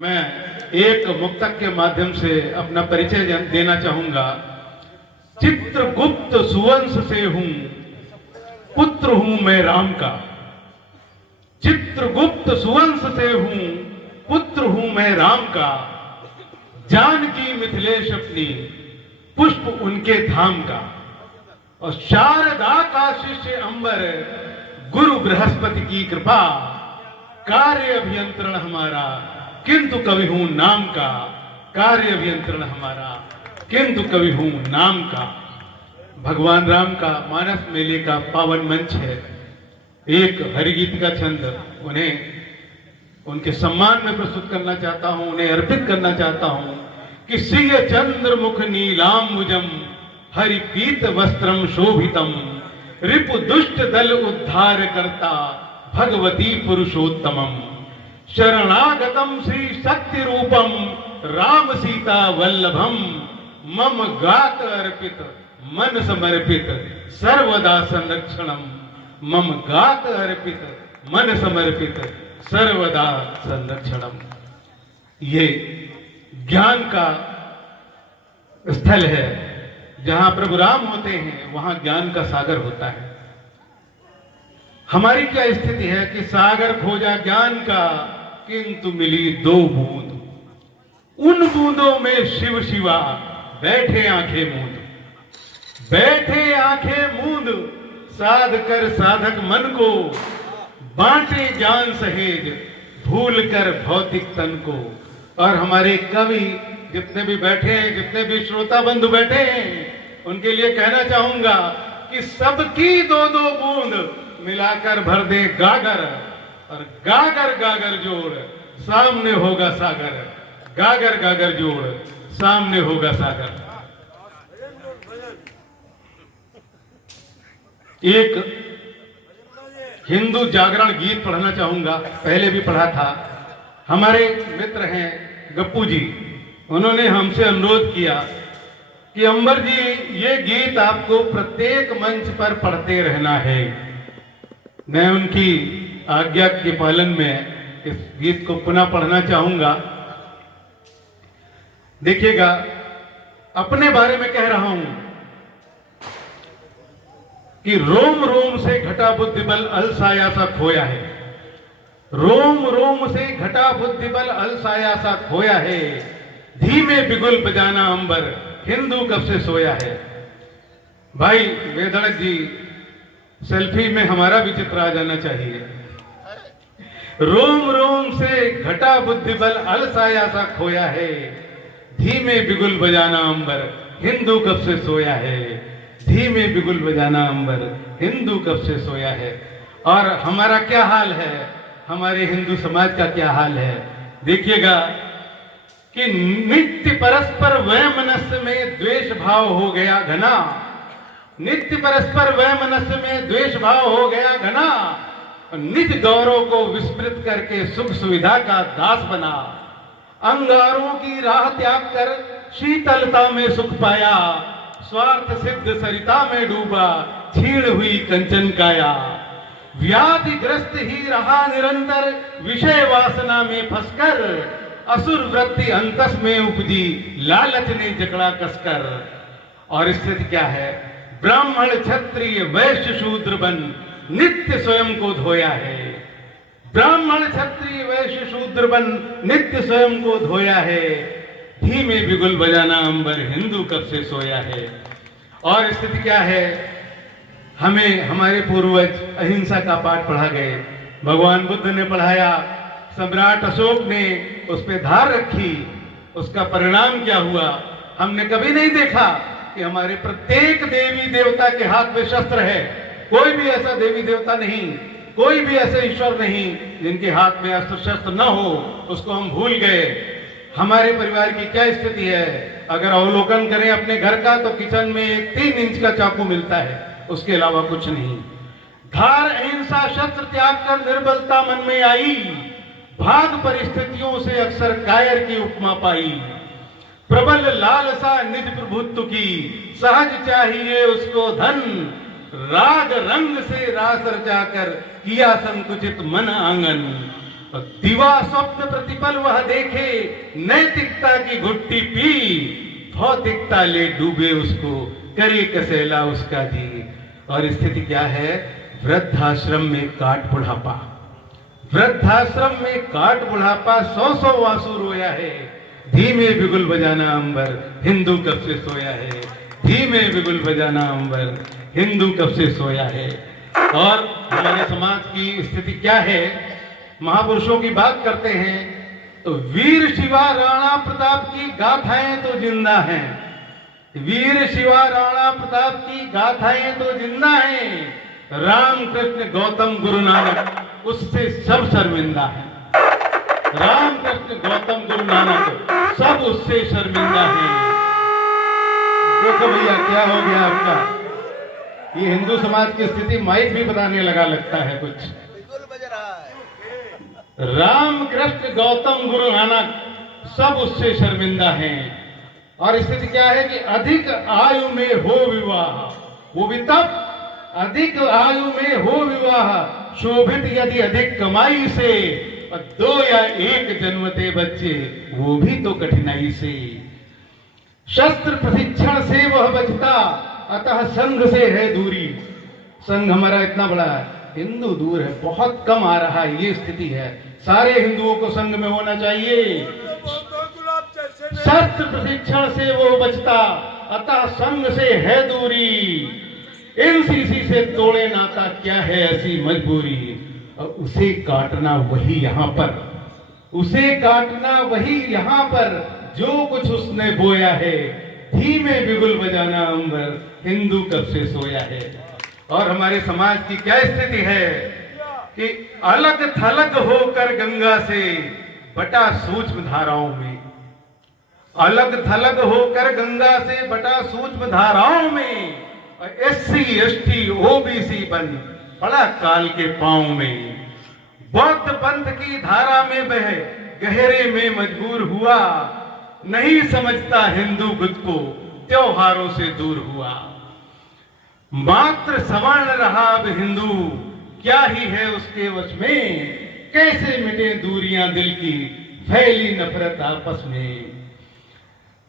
मैं एक मुक्तक के माध्यम से अपना परिचय देना चाहूंगा। चित्रगुप्त सुवंश से हूं, पुत्र हूं मैं राम का। चित्रगुप्त सुवंश से हूं, पुत्र हूं मैं राम का। जानकी मिथिलेश अपनी, पुष्प उनके धाम का। और शारदा का शिष्य अंबर, गुरु बृहस्पति की कृपा। कार्य अभियंत्रण हमारा, किंतु कवि हूं नाम का। कार्य अभियंत्रण हमारा, किंतु कवि हूं नाम का। भगवान राम का मानस मेले का पावन मंच है। एक हरिगीत का छंद उन्हें उनके सम्मान में प्रस्तुत करना चाहता हूं, उन्हें अर्पित करना चाहता हूं कि सिंह चंद्रमुख नीलाम्बुजम हरि पीत वस्त्रम शोभितम रिपु दुष्ट दल उद्धार करता भगवती पुरुषोत्तमम शरणागतम श्री शक्ति रूपम राम सीता वल्लभम मम गात अर्पित मन समर्पित सर्वदा संरक्षणम। मम गात अर्पित मन समर्पित सर्वदा संरक्षणम। ये ज्ञान का स्थल है। जहां प्रभु राम होते हैं वहां ज्ञान का सागर होता है। हमारी क्या स्थिति है कि सागर खोजा ज्ञान का, किंतु मिली दो बूंद। उन बूंदों में शिव शिवा बैठे आंखें मूंद। बैठे आंखें मूंद साध कर साधक मन को, बांटे ज्ञान सहेज भूल कर भौतिक तन को। और हमारे कवि जितने भी बैठे हैं, जितने भी श्रोता बंधु बैठे हैं, उनके लिए कहना चाहूंगा कि सबकी दो दो बूंद मिलाकर भर दे गागर। और गागर गागर जोड़ सामने होगा सागर। गागर गागर जोड़ सामने होगा सागर। एक हिंदू जागरण गीत पढ़ना चाहूंगा, पहले भी पढ़ा था। हमारे मित्र हैं गप्पू जी, उन्होंने हमसे अनुरोध किया कि अंबर जी ये गीत आपको प्रत्येक मंच पर पढ़ते रहना है। मैं उनकी आज्ञा के पालन में इस गीत को पुनः पढ़ना चाहूंगा। देखिएगा, अपने बारे में कह रहा हूं कि रोम रोम से घटा बुद्धि बल अलसाया सा खोया है। रोम रोम से घटा बुद्धि बल अलसाया सा खोया है। धीमे बिगुल बजाना अंबर हिंदू कब से सोया है। भाई वेदड़क जी, सेल्फी में हमारा भी चित्र आ जाना चाहिए। रोम रोम से घटा बुद्धि बल अलसाया सा खोया है। धीमे बिगुल बजाना अंबर हिंदू कब से सोया है। धीमे बिगुल बजाना अंबर हिंदू कब से सोया है। और हमारा क्या हाल है, हमारे हिंदू समाज का क्या हाल है, देखिएगा कि नित्य परस्पर वैमनस्य में द्वेष भाव हो गया घना। नित्य परस्पर वैमनस्य में द्वेष भाव हो गया घना। निज गौरव को विस्मृत करके सुख सुविधा का दास बना। अंगारों की राह त्याग कर शीतलता में सुख पाया। स्वार्थ सिद्ध सरिता में डूबा छीण हुई कंचन काया। व्याधिग्रस्त ही रहा निरंतर विषय वासना में फंसकर। असुर वृत्ति अंतस में उपजी लालच ने जकड़ा कसकर। और स्थिति क्या है, ब्राह्मण क्षत्रिय वैश्य शूद्र बन नित्य स्वयं को धोया है। ब्राह्मण क्षत्रिय वैश्य शूद्र बन नित्य स्वयं को धोया है। धीमे बिगुल बजाना अंबर हिंदू कब से सोया है। और स्थिति क्या है, हमें हमारे पूर्वज अहिंसा का पाठ पढ़ा गए। भगवान बुद्ध ने पढ़ाया, सम्राट अशोक ने उस पर धार रखी। उसका परिणाम क्या हुआ, हमने कभी नहीं देखा कि हमारे प्रत्येक देवी देवता के हाथ में शस्त्र है। कोई भी ऐसा देवी देवता नहीं, कोई भी ऐसे ईश्वर नहीं जिनके हाथ में अस्त्र शस्त्र न हो। उसको हम भूल गए। हमारे परिवार की क्या स्थिति है, अगर अवलोकन करें अपने घर का, तो किचन में एक 3 इंच का चाकू मिलता है, उसके अलावा कुछ नहीं। धार अहिंसा शस्त्र त्याग कर निर्बलता मन में आई। भाग परिस्थितियों से अक्सर कायर की उपमा पाई। प्रबल लालसा निज प्रभुत्व की, सहज चाहिए उसको धन। राग रंग से रास रचाकर किया संकुचित मन आंगन। और दिवा स्वप्न प्रतिपल वह देखे, नैतिकता की घुट्टी पी, भौतिकता ले डूबे उसको, करे कसेला उसका जी। और स्थिति क्या है? वृद्धाश्रम में काट बुढ़ापा, वृद्धाश्रम में काट बुढ़ापा, 100 वासु रोया है, धीमे बिगुल बजाना अंबर, हिंदू कब से सोया है, धीमे बिगुल बजाना अंबर, हिंदू कब से सोया है। और हमारे समाज की स्थिति क्या है? महापुरुषों की बात करते हैं तो वीर शिवा राणा प्रताप की गाथाएं तो जिंदा हैं, वीर शिवा राणा प्रताप की गाथाएं तो जिंदा हैं, रामकृष्ण गौतम गुरु नानक उससे सब शर्मिंदा है, रामकृष्ण गौतम गुरु नानक सब उससे शर्मिंदा है। देखो भैया क्या हो गया आपका, ये हिंदू समाज की स्थिति माइक भी बताने लगा लगता है कुछ। रामकृष्ण गौतम गुरु नानक सब उससे शर्मिंदा हैं। और स्थिति क्या है कि अधिक आयु में हो विवाह, वो भी तब अधिक आयु में हो विवाह, शोभित यदि अधिक कमाई से, और 2 या 1 जन्मते बच्चे वो भी तो कठिनाई से। शस्त्र प्रशिक्षण से वह बचता, अतः संघ से है दूरी। संघ हमारा इतना बड़ा है, हिंदू दूर है, बहुत कम आ रहा है, ये स्थिति है। सारे हिंदुओं को संघ में होना चाहिए। शस्त्र प्रशिक्षण से वो बचता, अतः संघ से है दूरी। एनसीसी से तोड़े नाता, क्या है ऐसी मजबूरी। और उसे काटना वही यहाँ पर, उसे काटना वही यहाँ पर, जो कुछ उसने बोया है, धीमे बिगुल बजाना अंबर, हिंदू कब से सोया है। और हमारे समाज की क्या स्थिति है कि अलग थलग होकर गंगा से, बटा सूक्ष्म धाराओं में, अलग थलग होकर गंगा से बटा सूक्ष्म धाराओं में, SC ST OBC बन पड़ा काल के पांव में। बौद्ध पंथ की धारा में बह गहरे में मजबूर हुआ, नहीं समझता हिंदू बुद्ध को, त्योहारों से दूर हुआ। मात्र सवर्ण रहा अब हिंदू, क्या ही है उसके वश में, कैसे मिटे दूरियां दिल की, फैली नफरत आपस में।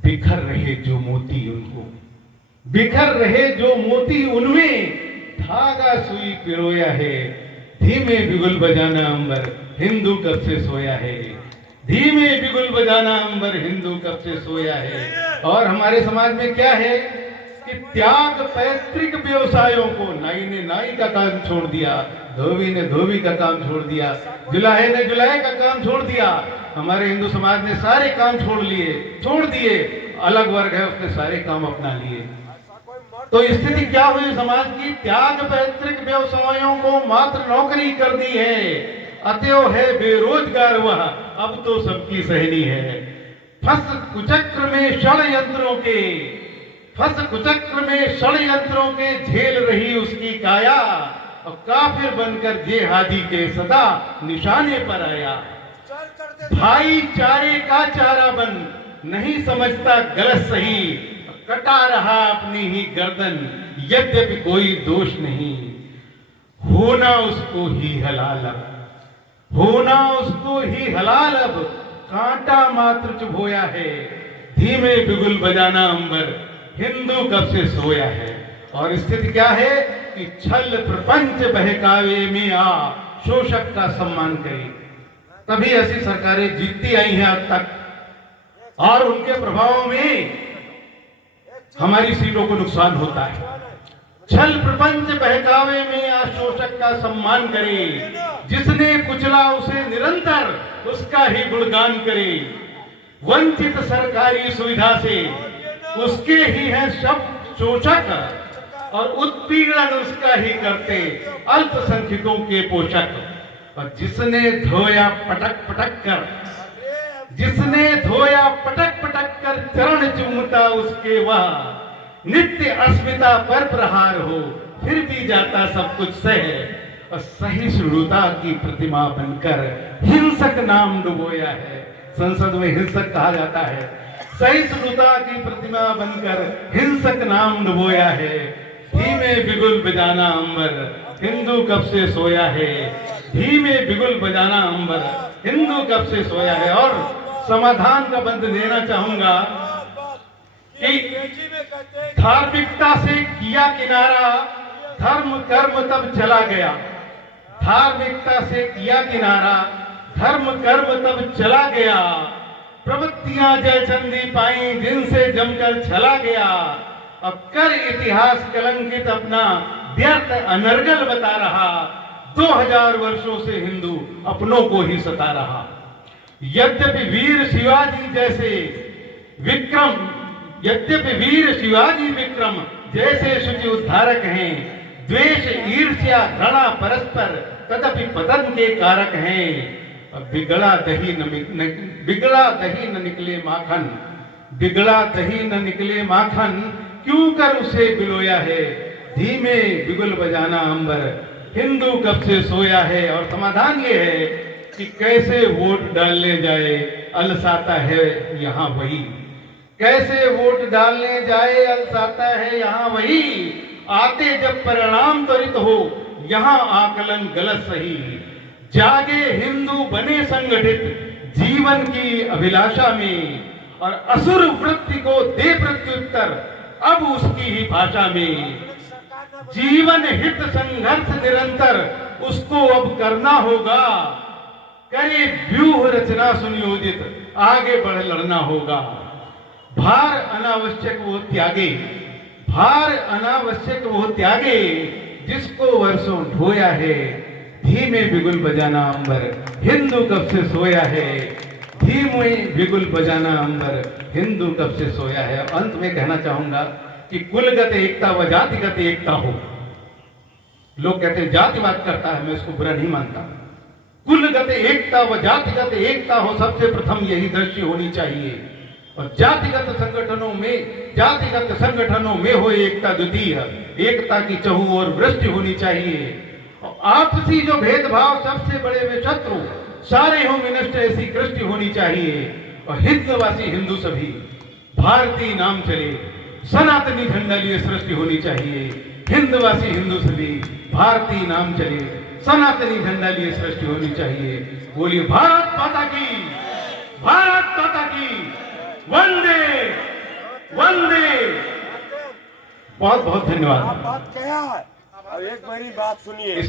बिखर रहे जो मोती उनको, बिखर रहे जो मोती उनमें, धागा सुई पिरोया है, धीमे बिगुल बजाना अंबर, हिंदू कब से सोया है, धीमे बिगुल बजाना अंबर, हिंदू कब से सोया है। और हमारे समाज में क्या है कि त्याग पैतृक व्यवसायों को, नाई ने नाई का काम छोड़ दिया, धोबी ने धोबी का काम छोड़ दिया, जुलाहे ने जुलाहे का काम छोड़ दिया। हमारे हिंदू समाज ने सारे काम छोड़ दिए, अलग वर्ग है उसने सारे काम अपना लिए। तो स्थिति क्या हुई समाज की? त्याग पैतृक व्यवसायों को मात्र नौकरी कर दी है, अतएव है बेरोजगार वह, अब तो सबकी सहनी है। फंस कुचक्र में षड्यंत्रों के, फंस कुचक्र में षड्यंत्रों के झेल रही उसकी काया, और काफिर बनकर जेहादी के सदा निशाने पर आया। भाईचारे का चारा बन, नहीं समझता गलत सही, कटा रहा अपनी ही गर्दन, यद्यपि कोई दोष नहीं। होना उसको ही हलाल अब, होना उसको ही हलाल अब, कांटा मात्र चुभ होया है, धीमे बिगुल बजाना अंबर, हिंदू कब से सोया है। और स्थिति क्या है कि छल प्रपंच बहकावे में आ, शोषक का सम्मान करे। तभी ऐसी सरकारें जीतती आई हैं अब तक, और उनके प्रभाव में हमारी सीटों को नुकसान होता है। छल प्रपंच बहकावे में आ, शोषक का सम्मान करे, जिसने कुचला उसे निरंतर उसका ही गुणगान करे। वंचित सरकारी सुविधा से उसके ही हैं सब शोषक, और उत्पीड़न उसका ही करते अल्पसंख्यकों के पोषक। और जिसने धोया पटक पटक कर, जिसने धोया पटक पटक कर चरण चूमता उसके, वह नित्य अस्मिता पर प्रहार हो, फिर भी जाता सब कुछ सह, और सहिष्णुता की प्रतिमा बनकर हिंसक नाम डुबोया है। संसद में हिंसक कहा जाता है, सहिष्णुता की प्रतिमा बनकर हिंसक नाम डुबोया है। धीमे बिगुल बजाना अंबर, हिंदू कब से सोया है, धीमे बिगुल बजाना अंबर, हिंदू कब से सोया है। और समाधान का बंद देना चाहूंगा कि धार्मिकता से किया किनारा, धर्म कर्म तब चला गया। धार्मिकता से किया किनारा, धर्म कर्म तब चला गया। प्रवृत्तियां जयचंदी पाई, दिन से जमकर चला गया। अब कर इतिहास कलंकित अपना व्यर्थ अनर्गल बता रहा। 2000 वर्षों से हिंदू अपनों को ही सता रहा। यद्यपि वीर शिवाजी विक्रम जैसे शुचि उद्धारक हैं, द्वेष ईर्ष्या घृणा परस्पर तदपि पतन के कारक हैं। अब बिगड़ा दही न निकले माखन, बिगड़ा दही न निकले माखन, क्यों कर उसे बिलोया है। धीमे बिगुल बजाना अंबर, हिंदू कब से सोया है। और समाधान ये है कि कैसे वोट डालने जाए अलसाता है यहाँ वही, कैसे वोट डालने जाए अलसाता है यहाँ वही। आते जब परिणाम त्वरित हो, यहाँ आकलन गलत सही। जागे हिंदू बने संगठित जीवन की अभिलाषा में, और असुर वृत्ति को दे प्रत्युत्तर अब उसकी ही भाषा में। जीवन हित संघर्ष निरंतर उसको अब करना होगा। करे व्यूह रचना सुनियोजित, आगे बढ़ लड़ना होगा। भार अनावश्यक वो त्यागे, जिसको वर्षों ढोया है। धीमे बिगुल बजाना अंबर, हिंदू कब से सोया है। धीमे बिगुल बजाना अंबर, हिंदू कब से सोया है। अंत में कहना चाहूंगा कि कुलगत एकता व जातिगत एकता हो। लोग कहते हैं जातिवाद करता है, मैं इसको बुरा नहीं मानता। कुलगत एकता व जातिगत एकता हो, सबसे प्रथम यही दृष्टि होनी चाहिए। और जातिगत संगठनों में हो एकता द्वितीय, एकता की चहु और वृष्टि होनी चाहिए। और आपसी जो भेदभाव, सबसे बड़े में शत्रु सारे हो विनष्ट, ऐसी दृष्टि होनी चाहिए। और हिंदवासी हिंदू सभी भारतीय नाम चले, सनातनी झंडा लिए सृष्टि होनी चाहिए। हिंदवासी हिंदू सभी भारतीय नाम चले, सनातनी झंडा लिए सृष्टि होनी चाहिए। बोलिए भारत माता की, भारत माता की, वंदे वंदे। बहुत बहुत धन्यवाद। बात क्या है, अब एक मेरी बात सुनिए।